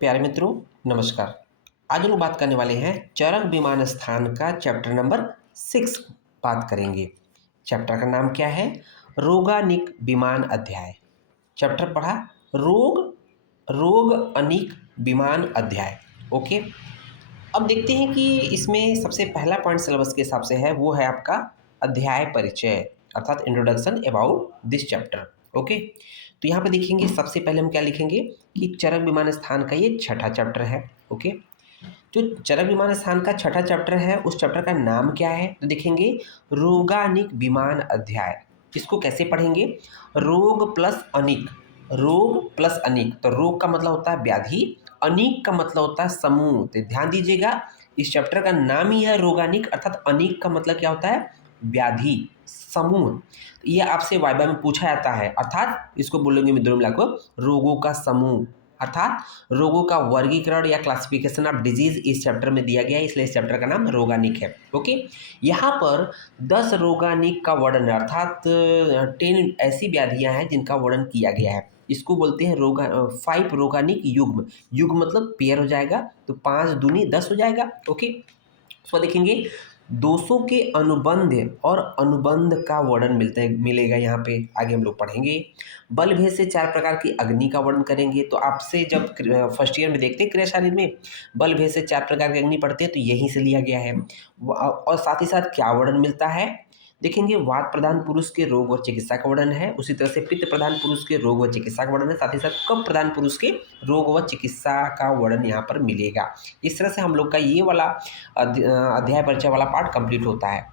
प्यारे मित्रों, नमस्कार। आज हम लोग बात करने वाले हैं चरक विमान स्थान का चैप्टर नंबर 6 बात करेंगे। चैप्टर का नाम क्या है? रोगानिक विमान अध्याय। चैप्टर पढ़ा रोग रोग अनिक विमान अध्याय। ओके, अब देखते हैं कि इसमें सबसे पहला पॉइंट सिलेबस के हिसाब से है, वो है आपका अध्याय परिचय अर्थात introduction about this chapter. Okay, तो यहाँ पे देखेंगे सबसे पहले हम क्या लिखेंगे कि चरक विमान स्थान का ये छठा चैप्टर है। ओके, जो चरक विमान स्थान का छठा चैप्टर है उस चैप्टर का नाम क्या है? तो देखेंगे रोगानिक विमान अध्याय। इसको कैसे पढ़ेंगे? रोग प्लस अनिक। रोग प्लस अनिक, तो रोग का मतलब होता है व्याधि, अनिक का मतलब होता है समूह। तो ध्यान दीजिएगा, इस चैप्टर का नाम ही है रोगानिक, अर्थात अनिक का मतलब क्या होता है? व्याधि, समूह। ये आपसे वाइवा में पूछा जाता है, अर्थात इसको बोलेंगे मित्रों मिला को रोगों का समूह, अर्थात रोगों का वर्गीकरण या क्लासिफिकेशन ऑफ डिजीज इस चैप्टर में दिया गया है, इसलिए इस चैप्टर का नाम रोगानिक है। ओके, यहाँ पर 10 रोगानिक का वर्णन अर्थात 10 ऐसी व्याधियां हैं जिनका वर्णन किया गया है। इसको बोलते हैं 5 रोगानिक युग्म। युग्म मतलब पेयर हो जाएगा, तो 5 दूनी 10 हो जाएगा। ओके, उसको देखेंगे 200 के अनुबंध और अनुबंध का वर्णन मिलेगा यहाँ पे। आगे हम लोग पढ़ेंगे बल भेद से 4 प्रकार की अग्नि का वर्णन करेंगे। तो आपसे जब फर्स्ट ईयर में देखते हैं क्रिया शारीर में बल भेद से 4 प्रकार की अग्नि पढ़ते हैं, तो यहीं से लिया गया है। और साथ ही साथ क्या वर्णन मिलता है? देखेंगे वात प्रधान पुरुष के रोग और चिकित्सा का वर्णन है, उसी तरह से पित्त प्रधान पुरुष के रोग व चिकित्सा का वर्णन है, साथ ही साथ कफ प्रधान पुरुष के रोग व चिकित्सा का वर्णन यहाँ पर मिलेगा। इस तरह से हम लोग का ये वाला अध्याय परिचय वाला पार्ट कंप्लीट होता है।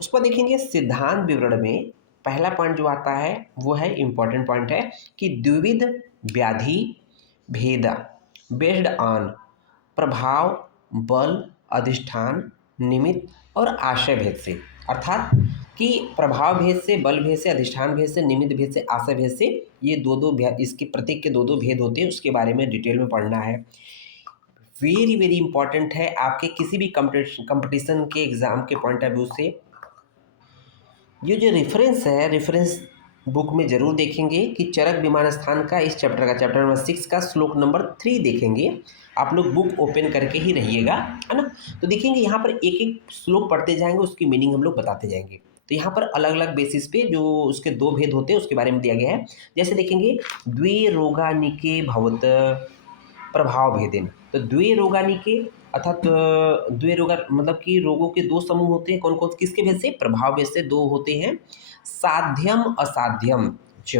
उसको देखेंगे सिद्धांत विवरण में पहला पॉइंट जो आता है वो है इंपॉर्टेंट पॉइंट है कि द्विविध व्याधि भेदा बेस्ड ऑन प्रभाव, बल, अधिष्ठान, निमित्त और आशय भेद से, अर्थात कि प्रभाव भेद से, बल भेद से, अधिष्ठान भेद से, निमित्त भेद से, आशय भेद से, ये दो इसके प्रत्येक के दो भेद होते हैं, उसके बारे में डिटेल में पढ़ना है। वेरी वेरी इंपॉर्टेंट है आपके किसी भी कंपटीशन के एग्जाम के पॉइंट ऑफ व्यू से। ये जो रेफरेंस है, रेफरेंस बुक में जरूर देखेंगे कि चरक विमान स्थान का इस चैप्टर का चैप्टर नंबर 6 का श्लोक नंबर 3 देखेंगे। आप लोग बुक ओपन करके ही रहिएगा, है ना। तो देखेंगे यहाँ पर एक एक श्लोक पढ़ते जाएंगे, उसकी मीनिंग हम लोग बताते जाएंगे। तो यहाँ पर अलग अलग बेसिस पे जो उसके दो भेद होते हैं उसके बारे में दिया गया है। जैसे देखेंगे द्वे रोगानिके भवत प्रभाव भेदेन। तो द्वे रोगानिके अर्थात द्वे रोगा मतलब कि रोगों के दो समूह होते हैं। कौन कौन किसके भेद से? प्रभाव भेद से दो होते हैं, साध्यम असाध्यम च,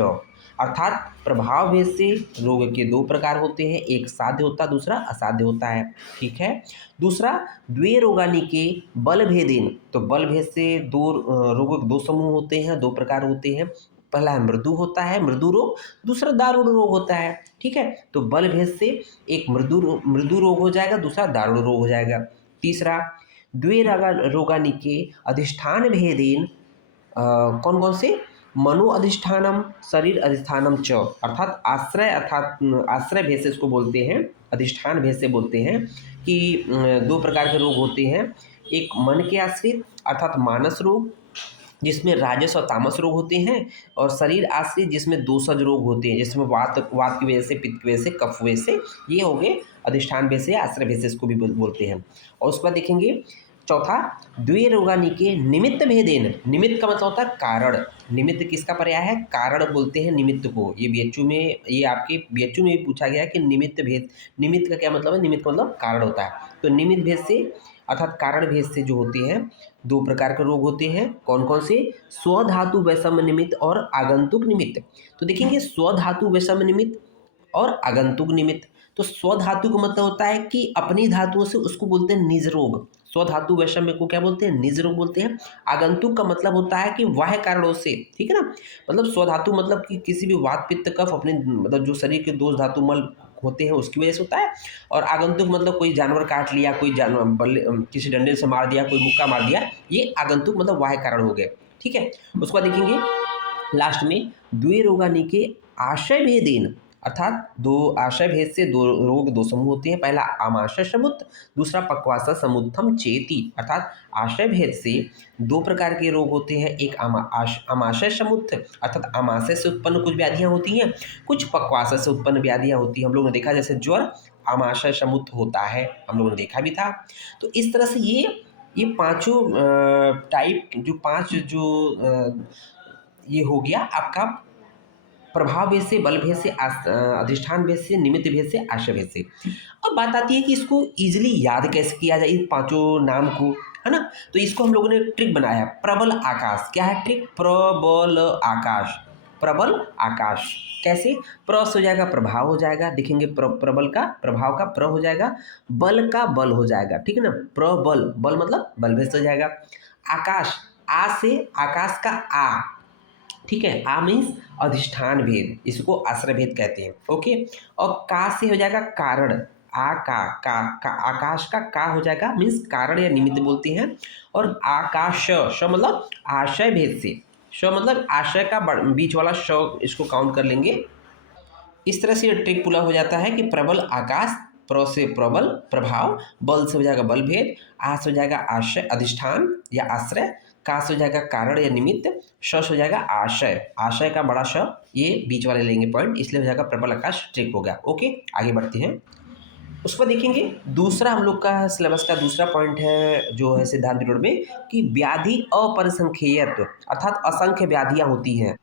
अर्थात प्रभाव भेद से रोग के दो प्रकार होते हैं, एक साध्य होता है, दूसरा असाध्य होता है। ठीक है। दूसरा द्वे रोगानिके बल भेदेन, तो बल भेद से दो रोगों के दो समूह होते हैं, दो प्रकार होते हैं। पहला है मृदु होता है, मृदु रोग, दूसरा दारुण रोग होता है। ठीक है, तो बल भेद से एक मृदु रोग हो जाएगा, दूसरा दारुण रोग हो जाएगा। तीसरा द्वे रोगानिके अधिष्ठान भेदेन, कौन कौन से? मनो अधिष्ठानम, शरीर अधिष्ठानम च, अर्थात आश्रय, अर्थात आश्रय भेद से इसको बोलते हैं, अधिष्ठान भेद से बोलते हैं कि दो प्रकार के रोग होते हैं। एक मन के आश्रित अर्थात मानस रोग, जिसमें राजस और तामस रोग होते हैं, और शरीर आश्रित जिसमें दोषज रोग होते हैं, जिसमें वात की वजह से, पित्त की वजह से, कफ वजह से, ये हो गए अधिष्ठान भेद से, आश्रय भेद से इसको भी बोलते हैं। और उसके बाद देखेंगे चौथा द्वे रोगानिके निमित्त भेदेन। निमित्त का मतलब होता है कारण। निमित्त किसका पर्याय है? कारण बोलते हैं निमित्त को। ये बीएचयू में, ये आपके बीएचयू में भी पूछा गया है कि निमित्त भेद, निमित्त का क्या मतलब है? निमित्त का मतलब कारण होता है। तो निमित्त भेद से अर्थात कारण भेद से जो होते हैं दो प्रकार के रोग होते हैं। कौन कौन से? स्वधातु वैषम्य निमित्त और आगंतुक निमित्त। तो देखेंगे स्वधातु वैषम्य निमित्त और आगंतुक निमित्त। तो स्वधातु का मतलब होता है कि अपनी धातुओं से, उसको बोलते हैं निज रोग। स्वधातु वैषम्य को क्या बोलते हैं? निज रोग बोलते हैं। आगंतुक का मतलब होता है कि वह कारणों से, ठीक है ना। मतलब स्वधातु मतलब कि किसी भी वात पित्त कफ अपने मतलब जो शरीर के दोष धातु मल होते हैं उसकी वजह से होता है। और आगंतुक मतलब कोई जानवर काट लिया, कोई जानवर किसी डंडे से मार दिया, कोई मुक्का मार दिया, ये आगंतुक मतलब वाह कारण हो गए। ठीक है। उसके बाद देखेंगे लास्ट में द्वे रोगानिके आशय भेदेन, अर्थात दो आशय भेद से दो रोग दो समूह होते हैं। पहला आमाशय समुत्थ, दूसरा पक्वासा समुत्थम चेति। अर्थात आशय भेद से दो प्रकार के रोग होते हैं, एक आमाशय समुत्थ अर्थात आमाशय से उत्पन्न कुछ व्याधियां होती हैं, कुछ पक्वासा से उत्पन्न व्याधियां होती हैं। हम लोगों ने देखा जैसे ज्वर आमाशय समुत्थ होता है, हम लोगों ने देखा भी था। तो इस तरह से ये पांचों टाइप जो पांच जो ये हो गया आपका प्रभाव भेद से, बल भेद से, अधिष्ठान भेद से, निमित्त भेद से, आशय भेद से। अब बात आती है कि इसको इजीली याद कैसे किया जाए इन पांचों नाम को, है ना। तो इसको हम लोगों ने ट्रिक बनाया, प्रबल आकाश। क्या है ट्रिक? प्रबल आकाश, प्रबल आकाश। कैसे? प्र से हो जाएगा प्रभाव हो जाएगा, देखेंगे प्रबल का प्रभाव का प्र हो जाएगा, बल का बल हो जाएगा, ठीक है ना। प्रबल, बल मतलब बल भेद से हो जाएगा। आकाश, आ से आकाश का आ, ठीक है। आ मीन्स अधिष्ठान भेद, इसको आश्रय भेद कहते हैं, ओके। और का से हो जाएगा कारण, आ का आकाश का का हो जाएगा मीन्स कारण या निमित्त बोलते हैं। और आकाश श मतलब आशय भेद से, श मतलब आशय का बीच वाला श, इसको काउंट कर लेंगे। इस तरह से ये ट्रिक पूरा हो जाता है कि प्रबल आकाश, प्र से प्रबल प्रभाव, बल से हो जाएगा बल भेद, आ से हो जाएगा आशय अधिष्ठान या आश्रय, का से हो जाएगा कारण या निमित्त, श से हो जाएगा आशय, आशय का बड़ा श, ये बीच वाले लेंगे पॉइंट, इसलिए हो जाएगा प्रबल आकाश ट्रिक हो गया। ओके, आगे बढ़ते हैं। उस पर देखेंगे दूसरा हम लोग का सिलेबस का दूसरा पॉइंट है जो है सिद्धांत विरोध में कि व्याधि अपरिसंख्येयत्व अर्थात असंख्य व्याधियां होती हैं।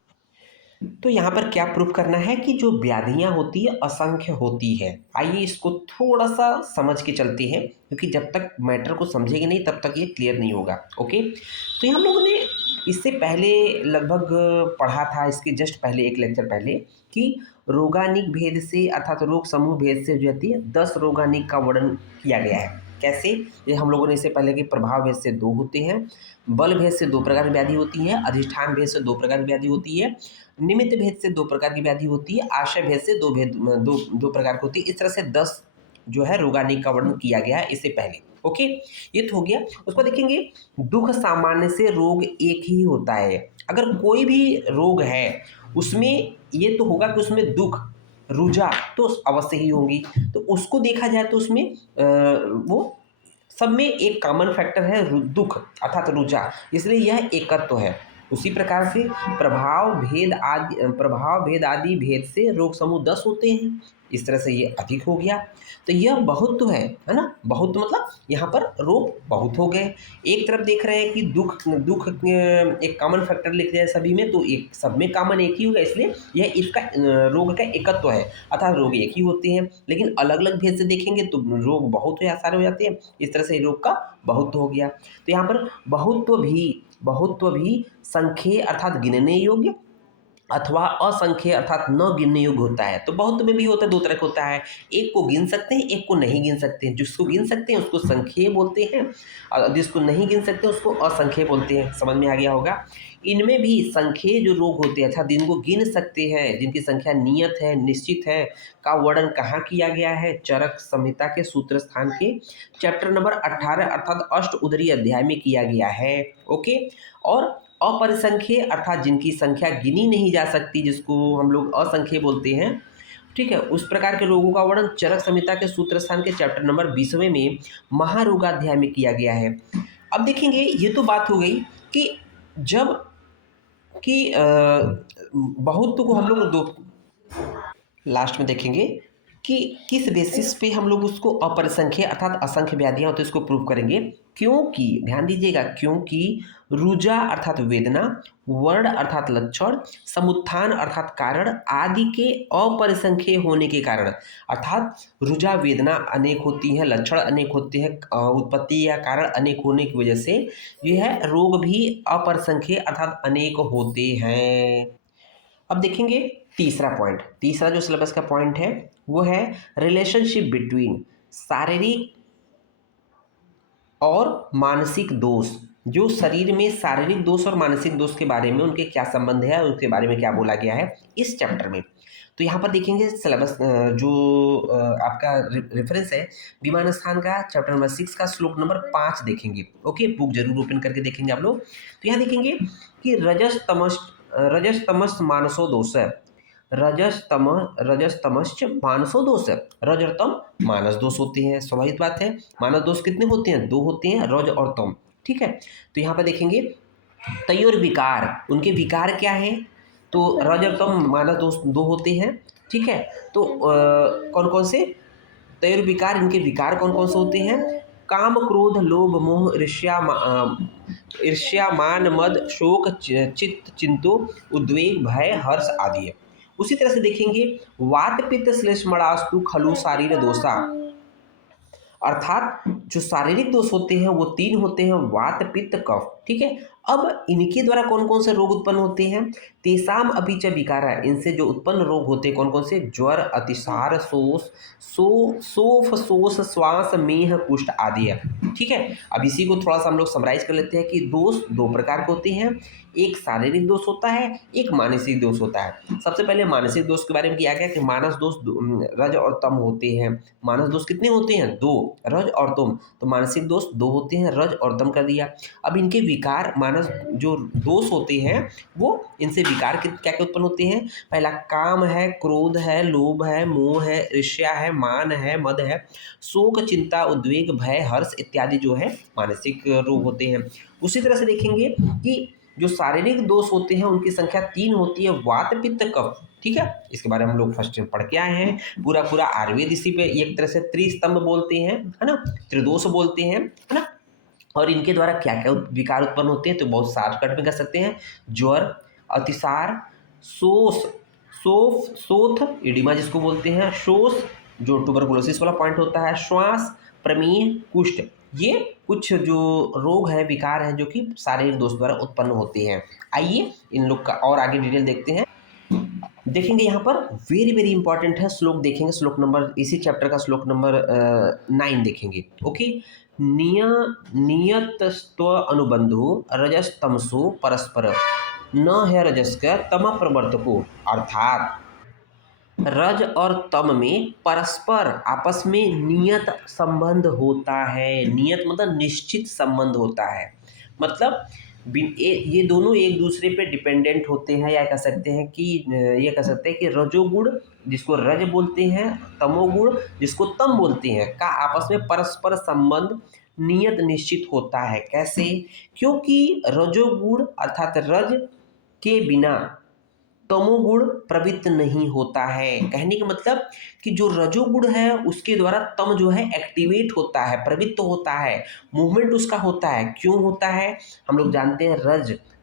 तो यहाँ पर क्या प्रूफ करना है कि जो व्याधियां होती है असंख्य होती है। आइए इसको थोड़ा सा समझ के चलते हैं, क्योंकि जब तक मैटर को समझेंगे नहीं तब तक ये क्लियर नहीं होगा। ओके, तो हम लोगों ने इससे पहले लगभग पढ़ा था, इसके जस्ट पहले एक लेक्चर पहले, कि रोगानिक भेद से अर्थात रोग समूह भेद से जो होती है 10 रोगानिक का वर्णन किया गया है। कैसे? ये हम लोगों ने इससे पहले कि प्रभाव भेद से 2 होते हैं, बल भेद से 2 प्रकार की व्याधि होती है, अधिष्ठान भेद से 2 प्रकार की व्याधि होती है, निमित्त भेद से 2 प्रकार की व्याधि होती है, आशय भेद से 2 प्रकार की होती है। इस तरह से 10 जो है रोगानिक का वर्णन किया गया है इससे पहले। ओके, ये तो हो गया। उसको देखेंगे दुख सामान्य से रोग एक ही होता है। अगर कोई भी रोग है उसमें ये तो होगा कि उसमें दुख रुझा तो अवश्य ही होगी। तो उसको देखा जाए तो उसमें वो सब में एक कॉमन फैक्टर है दुख अर्थात रुझा, इसलिए यह एकत्व है। उसी प्रकार से प्रभाव भेद आदि भेद से रोग समूह 10 होते हैं। इस तरह से ये अधिक हो गया, तो यह बहुत तो है ना। बहुत मतलब यहाँ पर रोग बहुत हो गए। एक तरफ देख रहे हैं कि दुख दुख एक कॉमन फैक्टर लिख रहे हैं सभी में, तो एक सब में कॉमन एक ही होगा, इसलिए यह इसका रोग का एकत्व है, अर्थात रोग एक ही होते हैं। लेकिन अलग अलग भेद से देखेंगे तो रोग बहुत सारे हो जाते हैं। इस तरह से रोग का बहुत हो गया। तो यहाँ पर बहुत्व भी संख्य अर्थात गिनने योग्य अथवा असंख्य अर्थात न गिनने योग्य होता है। तो बहुत में भी होता है, 2 तरह का होता है, एक को गिन सकते हैं, एक को नहीं गिन सकते हैं। जिसको गिन सकते हैं उसको संख्य बोलते हैं, और जिसको नहीं गिन सकते उसको असंख्य बोलते हैं। समझ में आ गया होगा। इनमें भी संख्य जो रोग होते हैं अर्थात जिनको गिन सकते हैं, जिनकी संख्या नियत है, निश्चित है, का वर्णन कहाँ किया गया है? चरक संहिता के सूत्र स्थान के चैप्टर नंबर 18 अर्थात अष्ट उदरी अध्याय में किया गया है। ओके, और अपरिसंख्य अर्थात जिनकी संख्या गिनी नहीं जा सकती, जिसको हम लोग असंख्य बोलते हैं, ठीक है, उस प्रकार के रोगों का वर्णन चरक संहिता के सूत्र स्थान के चैप्टर नंबर 20वें में महारोगाध्याय में किया गया है। अब देखेंगे ये तो बात हो गई कि जब कि बहुत को हम लोग दो लास्ट में देखेंगे कि किस बेसिस पे हम लोग उसको अपरिसंख्य अर्थात असंख्य व्याधियां होती है उसको प्रूव करेंगे। क्योंकि ध्यान दीजिएगा, क्योंकि रुजा अर्थात वेदना, वर्ण अर्थात लक्षण, समुत्थान अर्थात कारण आदि के अपरिसंख्य होने के कारण, अर्थात रुजा वेदना अनेक होती हैं, लक्षण अनेक होते हैं, उत्पत्ति या कारण अनेक होने की वजह से यह रोग भी अपरिसंख्य अर्थात अनेक होते हैं। अब देखेंगे तीसरा पॉइंट, तीसरा जो सिलेबस का पॉइंट है वो है रिलेशनशिप बिटवीन शारीरिक और मानसिक दोष। जो शरीर में शारीरिक दोष और मानसिक दोष के बारे में उनके क्या संबंध है, उसके बारे में क्या बोला गया है इस चैप्टर में। तो यहाँ पर देखेंगे सिलेबस जो आपका रेफरेंस है विमान स्थान का चैप्टर नंबर 6 का श्लोक नंबर 5 देखेंगे। ओके, बुक जरूर ओपन करके देखेंगे आप लोग। तो यहाँ देखेंगे कि रजस तमस मानसो दोष है, रजस्तम रजस्तमश्च मानसो दोष। रज और तम मानस दोष होते हैं, स्वाभाविक बात है। मानस दोष कितने होते हैं? 2 होते हैं, रज और तम। ठीक है, तो यहाँ पर देखेंगे तयोर विकार, उनके विकार क्या है? तो रज और तम मानस दोष 2 होते हैं। ठीक है, तो कौन कौन से तैर विकार, इनके विकार कौन कौन से होते हैं? काम क्रोध लोभ मोह ईर्ष्या मान मद शोक चित्त चिंतो उद्वेग भय हर्ष आदि है। उसी तरह से देखेंगे वात पित्त श्लेष्मणास्तु खलु शारीर दोषा, अर्थात जो शारीरिक दोष होते हैं वो 3 होते हैं, वात पित्त कफ। ठीक है, अब इनके द्वारा कौन कौन से रोग उत्पन्न होते हैं? तेसाम अपि च विकारा, इनसे जो उत्पन्न रोग होते हैं कौन कौन से? ज्वर, अतिसार, सोफ शोष श्वास मेह कुष्ठ आदि है। ठीक है, अब इसी को थोड़ा सा हम लोग समराइज कर लेते हैं कि दोष 2 प्रकार के होते हैं, एक शारीरिक दोष होता है, एक मानसिक दोष होता है। सबसे पहले मानसिक दोष के बारे में किया गया कि मानस दोष रज और तम होते हैं। मानस दोष कितने होते हैं? 2, रज और तम। तो मानसिक दोष 2 होते हैं, रज और तम कर दिया। अब इनके विकार मानस जो दोष होते हैं वो इनसे विकार क्या क्या उत्पन्न होते हैं? पहला काम है, क्रोध है, लोभ है, मोह है, ईर्ष्या है, मान है, मद है, शोक चिंता उद्वेग भय हर्ष इत्यादि जो है मानसिक रोग होते हैं। उसी तरह से देखेंगे कि जो शारीरिक दोष होते हैं उनकी संख्या 3 होती है, वात पित्त कफ। ठीक है, इसके बारे में हम लोग फर्स्ट पढ़ के आए हैं। पूरा आयुर्वेद इसी पे एक तरह से त्रिस्तंभ बोलते हैं, है ना, त्रिदोष बोलते हैं, है ना। और इनके द्वारा क्या क्या विकार उत्पन्न होते हैं? तो बहुत शॉर्टकट में कर सकते हैं। ज्वर, अतिसार, शोष, शोथ इडिमा जिसको बोलते हैं, शोष जो ट्यूबरकुलोसिस वाला पॉइंट होता है, श्वास, प्रमेह, कुष्ठ, ये कुछ जो रोग है, विकार है जो कि शारीरिक दोष द्वारा उत्पन्न होते हैं। आइए इन लोग का और आगे डिटेल देखते हैं। देखेंगे यहाँ पर वेरी इंपॉर्टेंट है श्लोक, देखेंगे श्लोक नंबर, इसी चैप्टर का श्लोक नंबर 9 देखेंगे। ओके, नियतस्त्व अनुबंधो रजस्तमसो परस्पर न है रजस का तम प्रवर्तको, अर्थात रज और तम में परस्पर आपस में नियत संबंध होता है। नियत मतलब निश्चित संबंध होता है, मतलब ये दोनों एक दूसरे पे डिपेंडेंट होते हैं, या कह सकते हैं कि ये कह सकते हैं कि रजोगुण जिसको रज बोलते हैं, तमोगुण जिसको तम बोलते हैं, का आपस में परस्पर संबंध नियत निश्चित होता है। कैसे? क्योंकि रजोगुण अर्थात रज के बिना तमोगुण प्रवृत्त नहीं होता है। कहने का मतलब कि जो रजोगुण है उसके द्वारा तम जो है एक्टिवेट होता है, प्रवृत्त होता है, मूवमेंट उसका होता है। क्यों होता है? हम लोग जानते हैं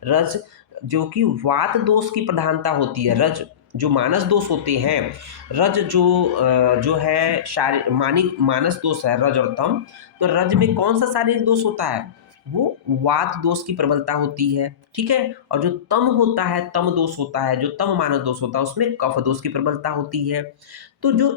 रज जो कि वात दोष की प्रधानता होती है। रज जो मानस दोष होते हैं, रज जो है मानस दोष है, रज और तम। तो रज में कौन सा शारीरिक दोष होता है? वो वात दोष की प्रबलता होती है। ठीक है, और जो तम होता है, तम दोष होता है, जो तम मानस दोष होता है उसमें कफ दोष की प्रबलता होती है। तो जो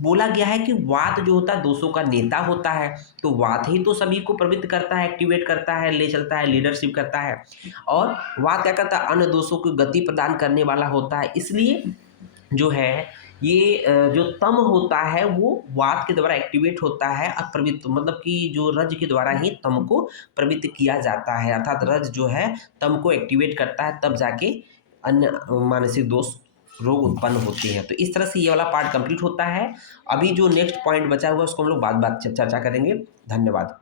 बोला गया है कि वात जो होता है दोषों का नेता होता है, तो वात ही तो सभी को प्रवृत्त करता है, एक्टिवेट करता है, ले चलता है, लीडरशिप करता है। और वात क्या करता है? अन्य दोषों को गति प्रदान करने वाला होता है। इसलिए जो है ये जो तम होता है वो वात के द्वारा एक्टिवेट होता है और प्रवृत्त, मतलब कि जो रज के द्वारा ही तम को प्रवृत्त किया जाता है। अर्थात रज जो है तम को एक्टिवेट करता है, तब जाके अन्य मानसिक दोष रोग उत्पन्न होते हैं। तो इस तरह से ये वाला पार्ट कंप्लीट होता है। अभी जो नेक्स्ट पॉइंट बचा हुआ है उसको हम लोग बाद चर्चा करेंगे। धन्यवाद।